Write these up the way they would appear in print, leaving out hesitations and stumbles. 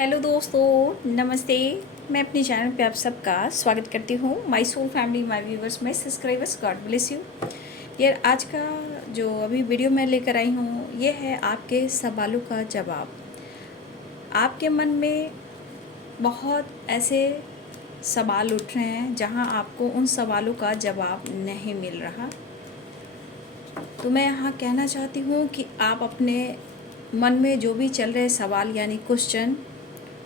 Hello दोस्तों, नमस्ते। मैं अपने चैनल पे आप सबका स्वागत करती हूँ। My soul family, my viewers, my subscribers, God bless you. यार, आज का जो अभी वीडियो मैं लेकर आई हूँ ये है आपके सवालों का जवाब। आपके मन में बहुत ऐसे सवाल उठ रहे हैं जहाँ आपको उन सवालों का जवाब नहीं मिल रहा। तो मैं यहाँ कहना चाहती हूँ कि आप अपने मन में जो भी चल रहे सवाल यानी क्वेश्चन,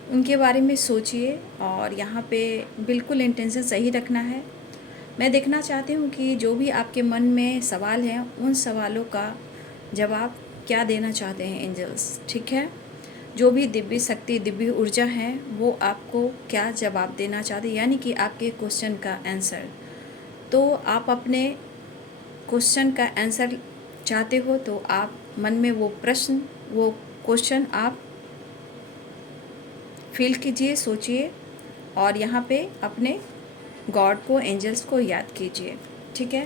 उनके बारे में सोचिए और यहाँ पे बिल्कुल इंटेंशन सही रखना है। मैं देखना चाहती हूँ कि जो भी आपके मन में सवाल हैं उन सवालों का जवाब क्या देना चाहते हैं एंजल्स, ठीक है। जो भी दिव्य शक्ति, दिव्य ऊर्जा है, वो आपको क्या जवाब देना चाहते हैं, यानी कि आपके क्वेश्चन का आंसर। तो आप अपने क्वेश्चन का आंसर चाहते हो तो आप मन में वो प्रश्न, वो क्वेश्चन आप फील कीजिए, सोचिए और यहाँ पे अपने गॉड को, एंजल्स को याद कीजिए, ठीक है।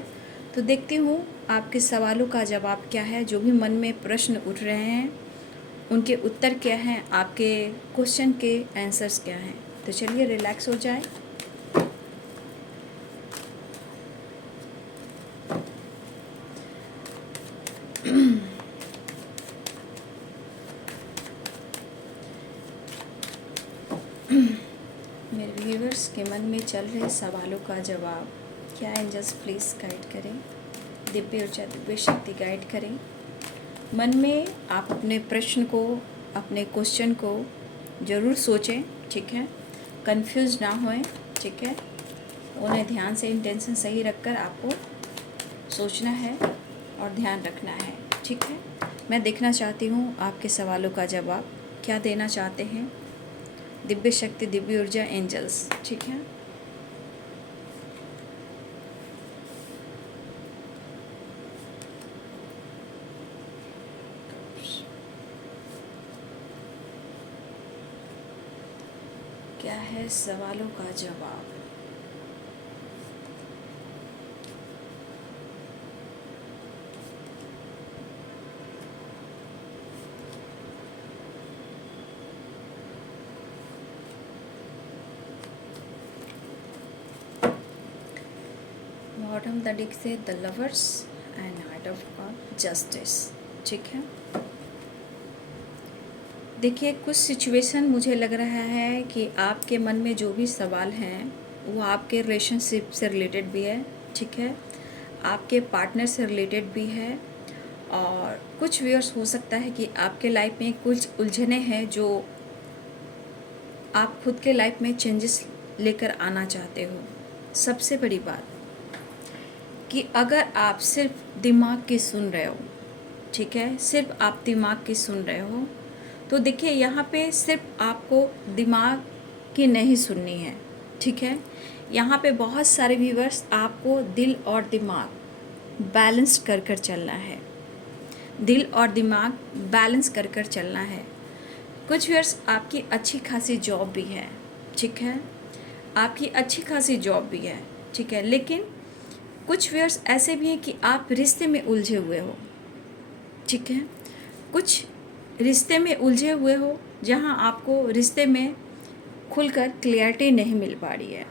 तो देखती हूँ आपके सवालों का जवाब क्या है। जो भी मन में प्रश्न उठ रहे हैं उनके उत्तर क्या हैं, आपके क्वेश्चन के आंसर्स क्या हैं। तो चलिए रिलैक्स हो जाए। मेरे व्यूअर्स के मन में चल रहे सवालों का जवाब क्या, एंजल्स प्लीज़ गाइड करें, दिव्य ऊर्जा, दिव्य शक्ति गाइड करें। मन में आप अपने प्रश्न को, अपने क्वेश्चन को ज़रूर सोचें, ठीक है। कंफ्यूज ना होएं, ठीक है। उन्हें ध्यान से, इंटेंशन सही रखकर आपको सोचना है और ध्यान रखना है, ठीक है। मैं देखना चाहती हूँ आपके सवालों का जवाब क्या देना चाहते हैं दिव्य शक्ति, दिव्य ऊर्जा, एंजल्स, ठीक है। क्या है सवालों का जवाब। बॉटम द डिक से the lovers and night of justice, ठीक है। देखिए, कुछ सिचुएशन मुझे लग रहा है कि आपके मन में जो भी सवाल हैं वो आपके रिलेशनशिप से रिलेटेड भी है, ठीक है। आपके पार्टनर से रिलेटेड भी है और कुछ व्यूअर्स हो सकता है कि आपके लाइफ में कुछ उलझने हैं जो आप खुद के लाइफ में चेंजेस लेकर आना चाहते हो। सबसे बड़ी बात कि अगर आप सिर्फ दिमाग की सुन रहे हो, ठीक है, सिर्फ आप दिमाग की सुन रहे हो, तो देखिए यहाँ पे सिर्फ आपको दिमाग की नहीं सुननी है, ठीक है। यहाँ पे बहुत सारे व्यूअर्स, आपको दिल और दिमाग बैलेंस कर कर चलना है। दिल और दिमाग बैलेंस कर कर चलना है। कुछ व्यूअर्स, आपकी अच्छी खासी जॉब भी है, ठीक है, आपकी अच्छी खासी जॉब भी है, ठीक है। लेकिन कुछ व्यूअर्स ऐसे भी हैं कि आप रिश्ते में उलझे हुए हो, ठीक है। कुछ रिश्ते में उलझे हुए हो जहां आपको रिश्ते में खुलकर क्लियरिटी नहीं मिल पा रही है।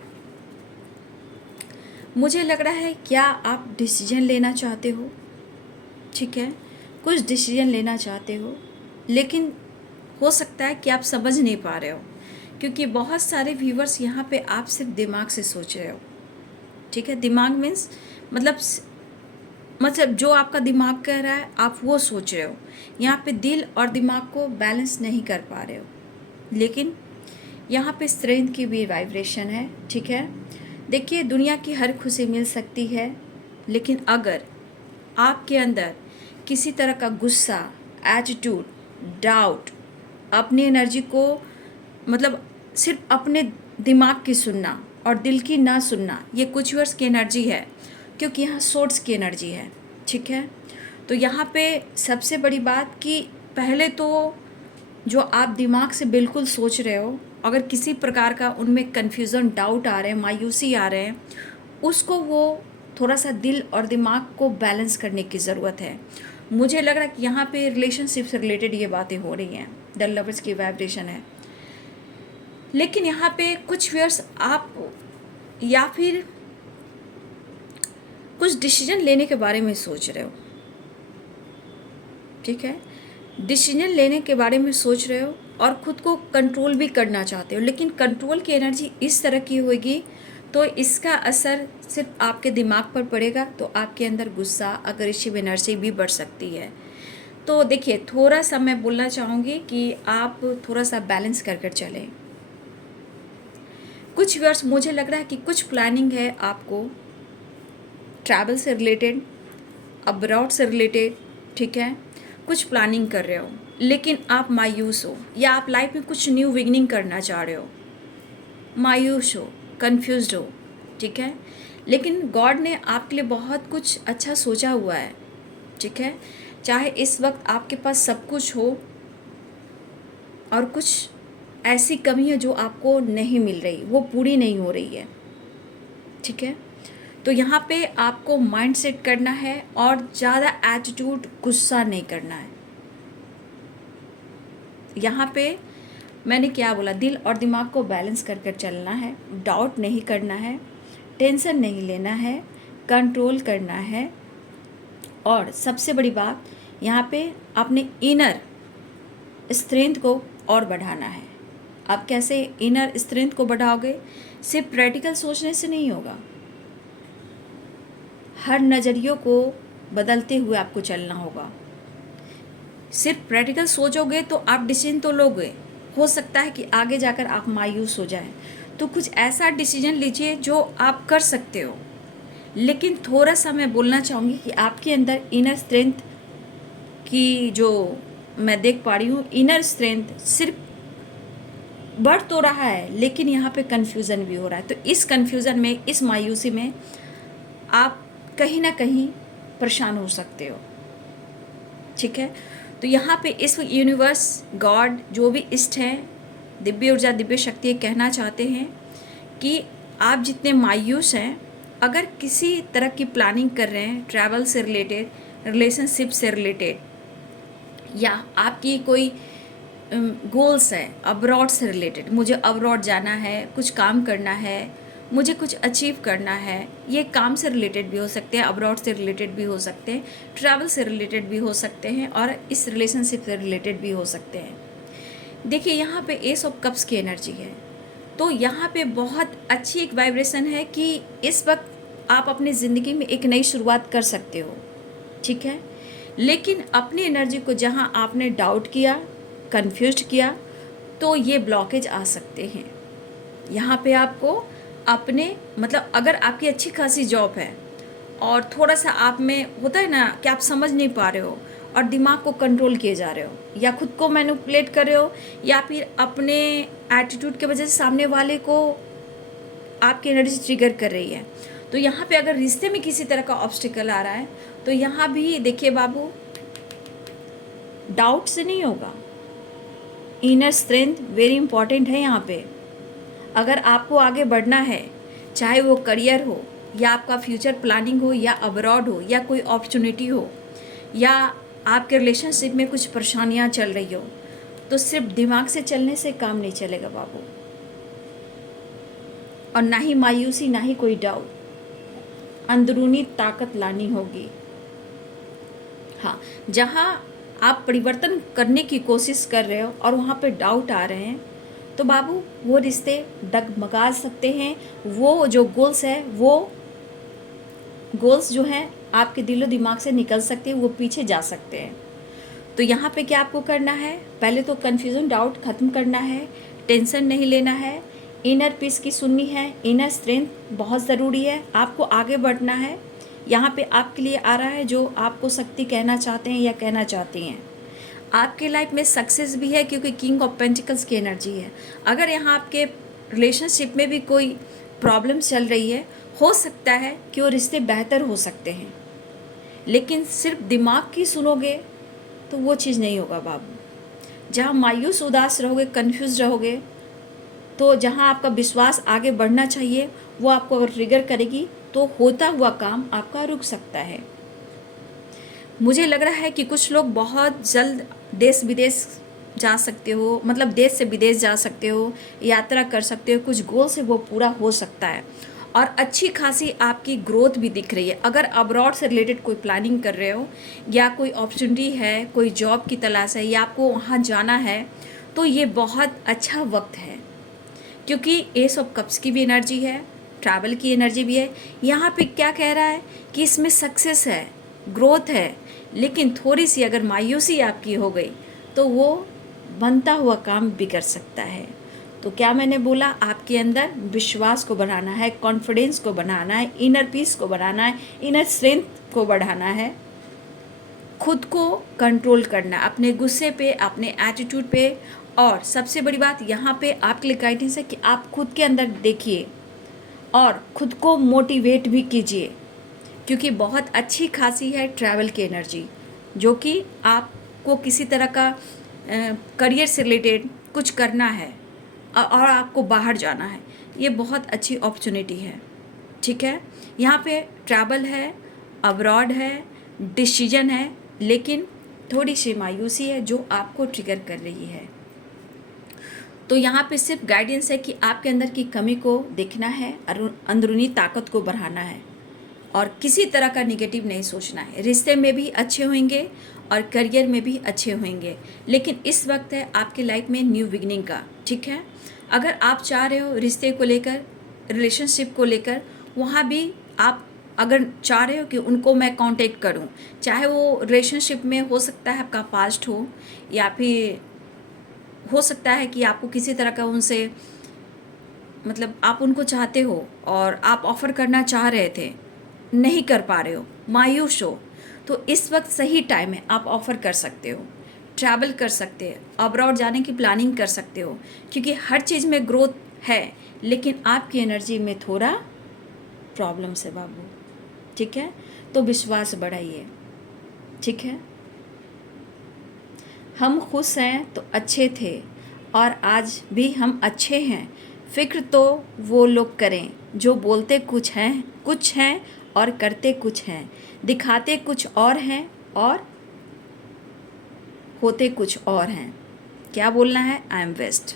मुझे लग रहा है क्या आप डिसीजन लेना चाहते हो, ठीक है, कुछ डिसीजन लेना चाहते हो, लेकिन हो सकता है कि आप समझ नहीं पा रहे हो, क्योंकि बहुत सारे व्यूवर्स यहाँ पे आप सिर्फ दिमाग से सोच रहे हो, ठीक है। दिमाग मीन्स मतलब जो आपका दिमाग कह रहा है आप वो सोच रहे हो। यहाँ पे दिल और दिमाग को बैलेंस नहीं कर पा रहे हो। लेकिन यहाँ पे स्ट्रेंथ की भी वाइब्रेशन है, ठीक है। देखिए, दुनिया की हर खुशी मिल सकती है, लेकिन अगर आपके अंदर किसी तरह का गुस्सा, एटीट्यूड, डाउट, अपनी एनर्जी को मतलब सिर्फ अपने दिमाग की सुनना और दिल की ना सुनना, ये कुछ वर्ष की एनर्जी है, क्योंकि यहाँ सोर्स की एनर्जी है, ठीक है। तो यहाँ पे सबसे बड़ी बात कि पहले तो जो आप दिमाग से बिल्कुल सोच रहे हो, अगर किसी प्रकार का उनमें कन्फ्यूज़न, डाउट आ रहे हैं, मायूसी आ रहे हैं, उसको वो थोड़ा सा दिल और दिमाग को बैलेंस करने की ज़रूरत है। मुझे लग रहा है कि यहाँ पे रिलेशनशिप से रिलेटेड ये बातें हो रही हैं। द लवर्स की वाइब्रेशन है। लेकिन यहाँ पे कुछ व्यूअर्स आप या फिर कुछ डिसीजन लेने के बारे में सोच रहे हो, ठीक है, डिसीजन लेने के बारे में सोच रहे हो और ख़ुद को कंट्रोल भी करना चाहते हो, लेकिन कंट्रोल की एनर्जी इस तरह की होगी तो इसका असर सिर्फ आपके दिमाग पर पड़ेगा, तो आपके अंदर गुस्सा, अग्रेसिव एनर्जी भी बढ़ सकती है। तो देखिए, थोड़ा सा मैं बोलना चाहूँगी कि आप थोड़ा सा बैलेंस कर कर चलें। कुछ व्यूअर्स, मुझे लग रहा है कि कुछ प्लानिंग है आपको ट्रैवल से रिलेटेड, अब्रॉड से रिलेटेड, ठीक है, कुछ प्लानिंग कर रहे हो, लेकिन आप मायूस हो या आप लाइफ में कुछ न्यू बिगनिंग करना चाह रहे हो, मायूस हो, कंफ्यूज्ड हो, ठीक है, लेकिन गॉड ने आपके लिए बहुत कुछ अच्छा सोचा हुआ है, ठीक है। चाहे इस वक्त आपके पास सब कुछ हो और कुछ ऐसी कमी है जो आपको नहीं मिल रही, वो पूरी नहीं हो रही है, ठीक है। तो यहाँ पे आपको माइंड सेट करना है और ज़्यादा एटीट्यूड, गुस्सा नहीं करना है। यहाँ पे मैंने क्या बोला, दिल और दिमाग को बैलेंस कर कर चलना है, डाउट नहीं करना है, टेंशन नहीं लेना है, कंट्रोल करना है। और सबसे बड़ी बात, यहाँ पे अपने इनर स्ट्रेंथ को और बढ़ाना है। आप कैसे इनर स्ट्रेंथ को बढ़ाओगे? सिर्फ प्रैक्टिकल सोचने से नहीं होगा, हर नज़रियों को बदलते हुए आपको चलना होगा। सिर्फ प्रैक्टिकल सोचोगे तो आप डिसीजन तो लोगे, हो सकता है कि आगे जाकर आप मायूस हो जाएं, तो कुछ ऐसा डिसीजन लीजिए जो आप कर सकते हो। लेकिन थोड़ा सा मैं बोलना चाहूँगी कि आपके अंदर इनर स्ट्रेंथ की जो मैं देख पा रही हूँ, इनर स्ट्रेंथ सिर्फ बढ़ तो रहा है, लेकिन यहाँ पे कन्फ्यूज़न भी हो रहा है। तो इस कन्फ्यूज़न में, इस मायूसी में आप कहीं ना कहीं परेशान हो सकते हो, ठीक है। तो यहाँ पे इस यूनिवर्स, गॉड, जो भी इष्ट हैं, दिव्य ऊर्जा, दिव्य शक्ति, कहना चाहते हैं कि आप जितने मायूस हैं, अगर किसी तरह की प्लानिंग कर रहे हैं ट्रैवल से रिलेटेड, रिलेशनशिप से रिलेटेड, या आपकी कोई गोल्स है अब्रॉड से रिलेटेड, मुझे अब्रॉड जाना है, कुछ काम करना है, मुझे कुछ अचीव करना है, ये काम से रिलेटेड भी हो सकते हैं, अब्रॉड से रिलेटेड भी हो सकते हैं, ट्रैवल से रिलेटेड भी हो सकते हैं, और इस रिलेशनशिप से रिलेटेड भी हो सकते हैं। देखिए, यहाँ पे एस ऑफ कप्स की एनर्जी है, तो यहाँ पे बहुत अच्छी एक वाइब्रेशन है कि इस वक्त आप अपनी ज़िंदगी में एक नई शुरुआत कर सकते हो, ठीक है। लेकिन अपनी एनर्जी को जहाँ आपने डाउट किया, कन्फ्यूज किया, तो ये ब्लॉकेज आ सकते हैं। यहाँ पे आपको अपने, मतलब अगर आपकी अच्छी खासी जॉब है और थोड़ा सा आप में होता है ना कि आप समझ नहीं पा रहे हो और दिमाग को कंट्रोल किए जा रहे हो, या खुद को मैनिपुलेट कर रहे हो, या फिर अपने एटीट्यूड की वजह से सामने वाले को आपकी एनर्जी ट्रिगर कर रही है, तो यहाँ पे अगर रिश्ते में किसी तरह का ऑब्स्टिकल आ रहा है, तो यहाँ भी देखिए बाबू, डाउट से नहीं होगा, इनर स्ट्रेंथ वेरी इंपॉर्टेंट है यहाँ पे। अगर आपको आगे बढ़ना है, चाहे वो करियर हो, या आपका फ्यूचर प्लानिंग हो, या अब्रॉड हो, या कोई अपॉर्चुनिटी हो, या आपके रिलेशनशिप में कुछ परेशानियाँ चल रही हो, तो सिर्फ दिमाग से चलने से काम नहीं चलेगा बाबू, और ना ही मायूसी, ना ही कोई डाउट, अंदरूनी ताकत लानी होगी। हाँ, जहाँ आप परिवर्तन करने की कोशिश कर रहे हो और वहाँ पे डाउट आ रहे हैं, तो बाबू वो रिश्ते डगमगा सकते हैं। वो जो गोल्स है, वो गोल्स जो हैं आपके दिलो दिमाग से निकल सकते हैं, वो पीछे जा सकते हैं। तो यहाँ पे क्या आपको करना है, पहले तो कन्फ्यूज़न, डाउट ख़त्म करना है, टेंशन नहीं लेना है, इनर पीस की सुननी है, इनर स्ट्रेंथ बहुत ज़रूरी है, आपको आगे बढ़ना है। यहाँ पे आपके लिए आ रहा है जो आपको शक्ति कहना चाहते हैं या कहना चाहती हैं। आपके लाइफ में सक्सेस भी है, क्योंकि किंग ऑफ पेंटिकल्स की एनर्जी है। अगर यहाँ आपके रिलेशनशिप में भी कोई प्रॉब्लम चल रही है, हो सकता है कि वो रिश्ते बेहतर हो सकते हैं, लेकिन सिर्फ दिमाग की सुनोगे तो वो चीज़ नहीं होगा बाबू। जहाँ मायूस, उदास रहोगे, कन्फ्यूज रहोगे, तो जहाँ आपका विश्वास आगे बढ़ना चाहिए वो आपको अगर ट्रिगर करेगी, तो होता हुआ काम आपका रुक सकता है। मुझे लग रहा है कि कुछ लोग बहुत जल्द देश विदेश जा सकते हो, मतलब देश से विदेश जा सकते हो, यात्रा कर सकते हो, कुछ गोल से वो पूरा हो सकता है। और अच्छी खासी आपकी ग्रोथ भी दिख रही है। अगर अब्रॉड से रिलेटेड कोई प्लानिंग कर रहे हो या कोई अपॉर्चुनिटी है, कोई जॉब की तलाश है या आपको वहाँ जाना है, तो ये बहुत अच्छा वक्त है, क्योंकि एस ऑफ कप्स की भी एनर्जी है, ट्रैवल की एनर्जी भी है। यहाँ पे क्या कह रहा है कि इसमें सक्सेस है, ग्रोथ है, लेकिन थोड़ी सी अगर मायूसी आपकी हो गई तो वो बनता हुआ काम बिगड़ सकता है। तो क्या मैंने बोला, आपके अंदर विश्वास को बढ़ाना है, कॉन्फिडेंस को बढ़ाना है, इनर पीस को बढ़ाना है, इनर स्ट्रेंथ को बढ़ाना है, खुद को कंट्रोल करना, अपने गुस्से पे, अपने एटीट्यूड पे। और सबसे बड़ी बात यहाँ पे आपके लिए गाइडेंस है कि आप खुद के अंदर देखिए और खुद को मोटिवेट भी कीजिए, क्योंकि बहुत अच्छी खासी है ट्रैवल की एनर्जी, जो कि आपको किसी तरह का करियर से रिलेटेड कुछ करना है और आपको बाहर जाना है, ये बहुत अच्छी अपॉर्चुनिटी है। ठीक है, यहाँ पे ट्रैवल है, अब्रॉड है, डिसीजन है, लेकिन थोड़ी सी मायूसी है जो आपको ट्रिगर कर रही है। तो यहाँ पे सिर्फ गाइडेंस है कि आपके अंदर की कमी को देखना है, अंदरूनी ताकत को बढ़ाना है और किसी तरह का निगेटिव नहीं सोचना है। रिश्ते में भी अच्छे होंगे और करियर में भी अच्छे होंगे, लेकिन इस वक्त है आपकी लाइफ में न्यू बिगनिंग का। ठीक है, अगर आप चाह रहे हो रिश्ते को लेकर, रिलेशनशिप को लेकर, वहाँ भी आप अगर चाह रहे हो कि उनको मैं कांटेक्ट करूं, चाहे वो रिलेशनशिप में हो सकता है आपका पास्ट हो, या फिर हो सकता है कि आपको किसी तरह का उनसे, मतलब आप उनको चाहते हो और आप ऑफ़र करना चाह रहे थे, नहीं कर पा रहे हो, मायूस हो, तो इस वक्त सही टाइम है, आप ऑफ़र कर सकते हो, ट्रैवल कर सकते हो, अब्रॉड जाने की प्लानिंग कर सकते हो, क्योंकि हर चीज़ में ग्रोथ है, लेकिन आपकी एनर्जी में थोड़ा प्रॉब्लम्स है बाबू। ठीक है, तो विश्वास बढ़ाइए। ठीक है, हम खुश हैं तो अच्छे थे और आज भी हम अच्छे हैं। फ़िक्र तो वो लोग करें जो बोलते कुछ हैं और करते कुछ हैं, दिखाते कुछ और हैं और होते कुछ और हैं। क्या बोलना है, आई एम बेस्ट।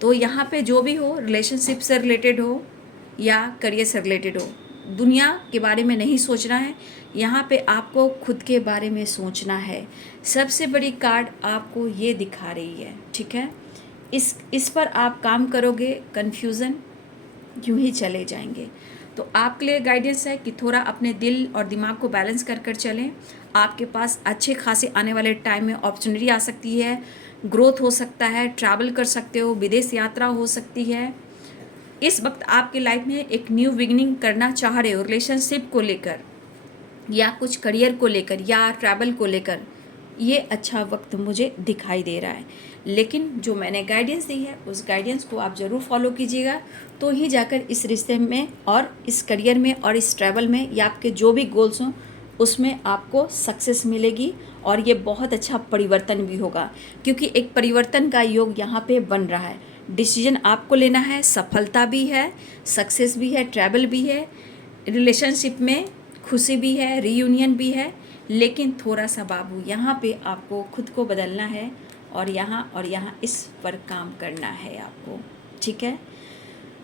तो यहाँ पे जो भी हो, रिलेशनशिप से रिलेटेड हो या करियर से रिलेटेड हो, दुनिया के बारे में नहीं सोचना है, यहाँ पे आपको खुद के बारे में सोचना है। सबसे बड़ी कार्ड आपको ये दिखा रही है। ठीक है, इस पर आप काम करोगे, कन्फ्यूज़न यूं ही चले जाएंगे। तो आपके लिए गाइडेंस है कि थोड़ा अपने दिल और दिमाग को बैलेंस कर कर चलें। आपके पास अच्छे खासे आने वाले टाइम में अपॉर्चुनिटी आ सकती है, ग्रोथ हो सकता है, ट्रैवल कर सकते हो, विदेश यात्रा हो सकती है। इस वक्त आपकी लाइफ में एक न्यू बिगिनिंग करना चाह रहे हो, रिलेशनशिप को लेकर या कुछ करियर को लेकर या ट्रैवल को लेकर, ये अच्छा वक्त मुझे दिखाई दे रहा है। लेकिन जो मैंने गाइडेंस दी है उस गाइडेंस को आप ज़रूर फॉलो कीजिएगा, तो ही जाकर इस रिश्ते में और इस करियर में और इस ट्रैवल में या आपके जो भी गोल्स हों उसमें आपको सक्सेस मिलेगी और ये बहुत अच्छा परिवर्तन भी होगा, क्योंकि एक परिवर्तन का योग यहाँ पे बन रहा है। डिसीजन आपको लेना है, सफलता भी है, सक्सेस भी है, ट्रैवल भी है, रिलेशनशिप में खुशी भी है, रीयूनियन भी है, लेकिन थोड़ा सा बाबू यहाँ पे आपको खुद को बदलना है और यहाँ इस पर काम करना है आपको। ठीक है,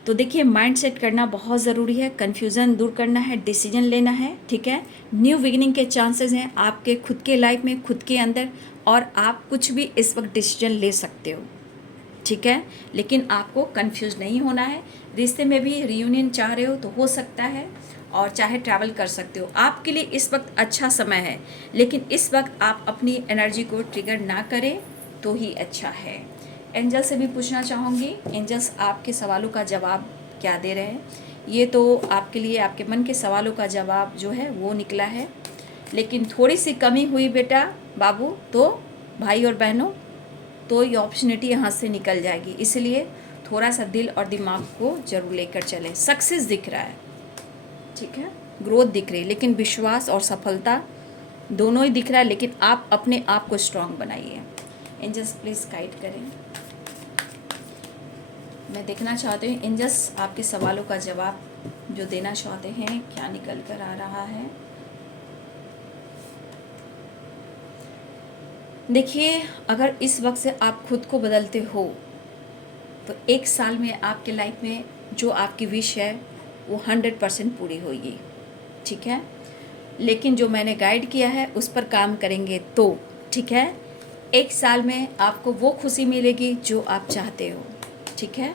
तो देखिए माइंड सेट करना बहुत ज़रूरी है, कन्फ्यूज़न दूर करना है, डिसीजन लेना है। ठीक है, न्यू बिगिनिंग के चांसेस हैं आपके खुद के लाइफ में, खुद के अंदर, और आप कुछ भी इस वक्त डिसीजन ले सकते हो। ठीक है, लेकिन आपको कंफ्यूज नहीं होना है। रिश्ते में भी रीयूनियन चाह रहे हो तो हो सकता है, और चाहे ट्रैवल कर सकते हो। आपके लिए इस वक्त अच्छा समय है, लेकिन इस वक्त आप अपनी एनर्जी को ट्रिगर ना करें तो ही अच्छा है। एंजल से भी पूछना चाहूँगी, एंजल्स आपके सवालों का जवाब क्या दे रहे हैं। ये तो आपके लिए आपके मन के सवालों का जवाब जो है वो निकला है, लेकिन थोड़ी सी कमी हुई बेटा बाबू, तो भाई और बहनों, तो ये अपॉर्चुनिटी यहाँ से निकल जाएगी। इसलिए थोड़ा सा दिल और दिमाग को जरूर लेकर चलें। सक्सेस दिख रहा है, ठीक है, ग्रोथ दिख रही है, लेकिन विश्वास और सफलता दोनों ही दिख रहा है, लेकिन आप अपने आप को स्ट्रांग बनाइए। एंजल्स प्लीज़ गाइड करें। मैं देखना चाहती हूँ एंजल्स आपके सवालों का जवाब जो देना चाहते हैं क्या निकल कर आ रहा है। देखिए, अगर इस वक्त से आप खुद को बदलते हो तो 1 साल में आपके लाइफ में जो आपकी विश है वो 100% पूरी होगी, ठीक है। लेकिन जो मैंने गाइड किया है उस पर काम करेंगे तो, ठीक है, 1 साल में आपको वो खुशी मिलेगी जो आप चाहते हो, ठीक है।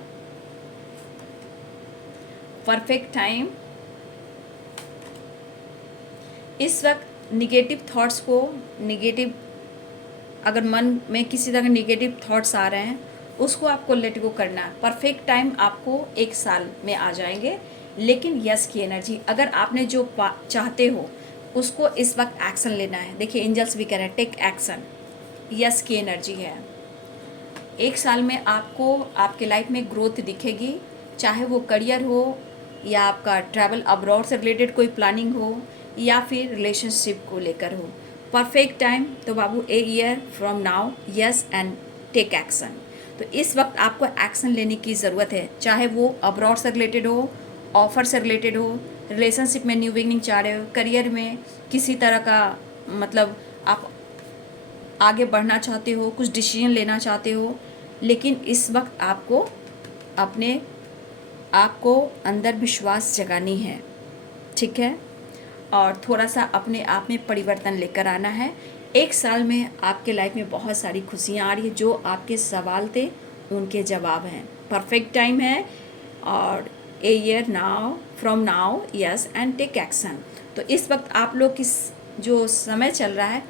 Perfect time. इस वक्त निगेटिव थॉट्स को, निगेटिव अगर मन में किसी तरह के निगेटिव थॉट्स आ रहे हैं उसको आपको लेट गो करना है। परफेक्ट टाइम आपको 1 साल में आ जाएंगे। लेकिन यस की एनर्जी, अगर आपने जो चाहते हो उसको इस वक्त एक्शन लेना है। देखिए एंजल्स भी कह रहे हैं टेक एक्शन, यस की एनर्जी है। 1 साल में आपको आपके लाइफ में ग्रोथ दिखेगी, चाहे वो करियर हो या आपका ट्रैवल अब्रॉड से रिलेटेड कोई प्लानिंग हो या फिर रिलेशनशिप को लेकर हो। परफेक्ट टाइम तो बाबू a year from now, yes and take action. तो इस वक्त आपको एक्शन लेने की ज़रूरत है, चाहे वो अब्रॉड से रिलेटेड हो, ऑफर से रिलेटेड हो, रिलेशनशिप में न्यू बिगनिंग चाह रहे हो, करियर में किसी तरह का मतलब आप आगे बढ़ना चाहते हो, कुछ डिसीजन लेना चाहते हो। लेकिन इस वक्त आपको अपने आपको अंदर विश्वास जगानी है, ठीक है, और थोड़ा सा अपने आप में परिवर्तन लेकर आना है। 1 साल में आपके लाइफ में बहुत सारी खुशियाँ आ रही है। जो आपके सवाल थे उनके जवाब हैं। परफेक्ट टाइम है और a year now from now, yes and take action. तो इस वक्त आप लोग किस जो समय चल रहा है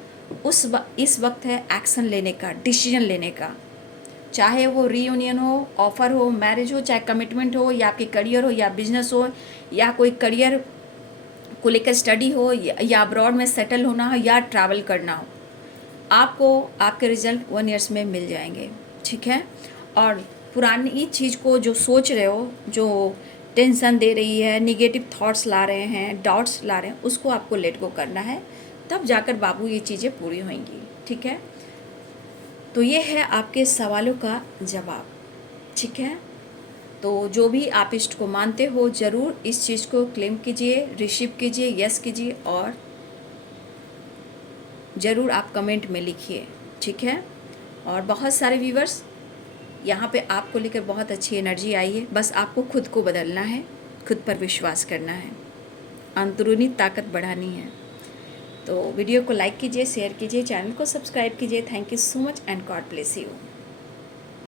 इस वक्त है एक्शन लेने का, डिसीजन लेने का। चाहे वो रीयूनियन हो, ऑफर हो, मैरिज हो, चाहे कमिटमेंट हो, या आपके करियर हो या बिजनेस हो, या कोई करियर को लेकर स्टडी हो, या अब्रॉड में सेटल होना हो या ट्रैवल करना हो, आपको आपके रिजल्ट 1 ईयर्स में मिल जाएंगे, ठीक है। और पुरानी चीज़ को जो सोच रहे हो, जो टेंशन दे रही है, निगेटिव थॉट्स ला रहे हैं, डाउट्स ला रहे हैं, उसको आपको लेट गो करना है, तब जाकर बाबू ये चीज़ें पूरी होंगी, ठीक है। तो ये है आपके सवालों का जवाब, ठीक है। तो जो भी आप इष्ट को मानते हो ज़रूर इस चीज़ को क्लेम कीजिए, रिसीव कीजिए, यस कीजिए और ज़रूर आप कमेंट में लिखिए, ठीक है। और बहुत सारे व्यूवर्स यहाँ पे आपको लेकर बहुत अच्छी एनर्जी आई है। बस आपको खुद को बदलना है, खुद पर विश्वास करना है, अंदरूनी ताकत बढ़ानी है। तो वीडियो को लाइक कीजिए, शेयर कीजिए, चैनल को सब्सक्राइब कीजिए। Thank you so much and God bless you.